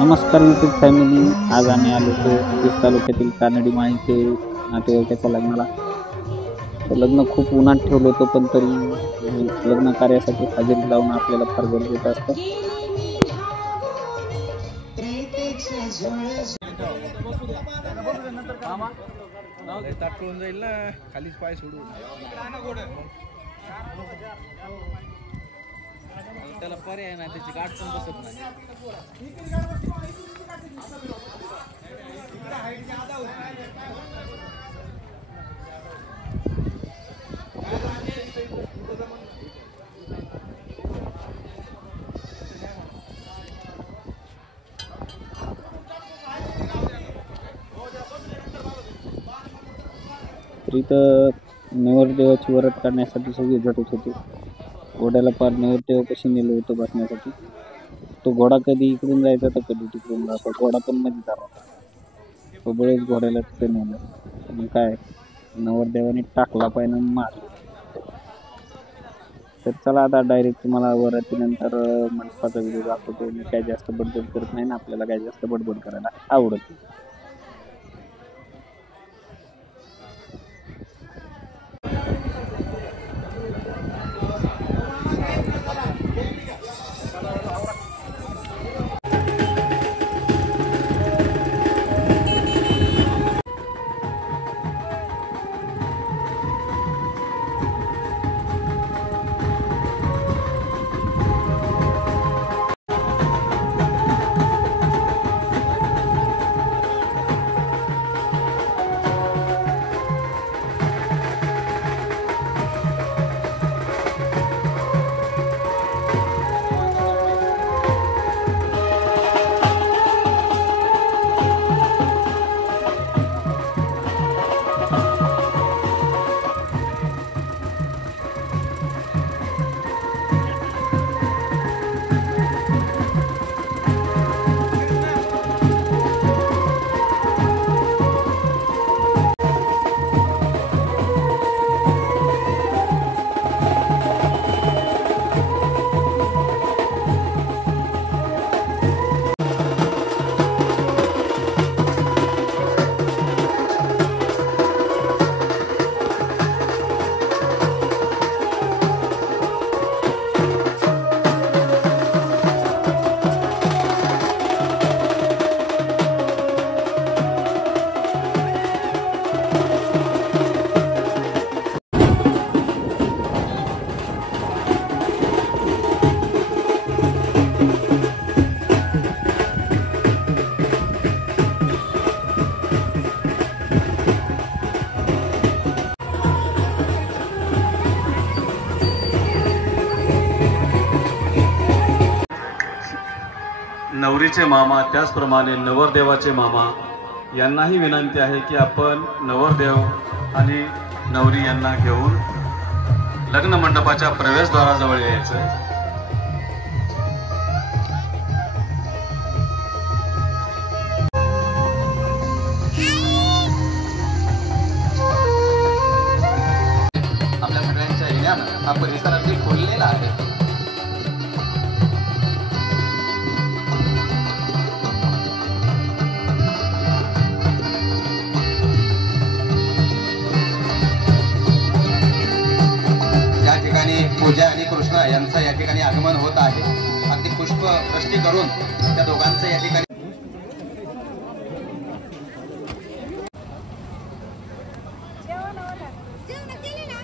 नमस्कार YouTube family. आज आम्ही आलो होतो तीस तालुक्यातील कानडी माळीचे नातेवाईकाच्या लग्नाला. तर लग्न खूप उन्हात ठेवलं होतं, पण तरी लग्न कार्यासाठी हजेरी लावणं आपल्याला फार गरजेचं असतं. जाईल ना, खालीच पाय सोडून त्याला पर्याय नाही, त्याची गाठ पण बसत नाही. तर इथं नवरदेवाची वरद काढण्यासाठी सगळे झटत होते. घोड्याला पार नवरदेवापाशी नेलं होतं बसण्यासाठी. तो घोडा कधी इकडून जायचा तर कधी तिकडून जायचा. घोडा पण मध्ये झाला होता. तो बळच घोड्याला तिथे नेलं आणि काय नवरदेवाने टाकला पाहिजे मारलं. तर चला आता डायरेक्ट तुम्हाला वरातीनंतर मंडपाचा व्हिडिओ दाखवतो. मी काय जास्त बडबड करत नाही ना, आपल्याला काय जास्त बडबड करायला आवडत. नवरीचे मामा त्याचप्रमाणे नवरदेवाचे मामा यांनाही विनंती आहे की आपण नवरदेव आणि नवरी यांना घेऊन लग्न मंडपाच्या प्रवेशद्वाराजवळ यायचं. आपल्या सगळ्यांच्या येण्यानं हा परिसर अगदी खोललेला आहे. पूजा आणि कृष्ण यांचं या ठिकाणी आगमन होत आहे. अगदी पुष्प वृष्टी करून त्या दोघांचं या ठिकाणी जेवण केले ना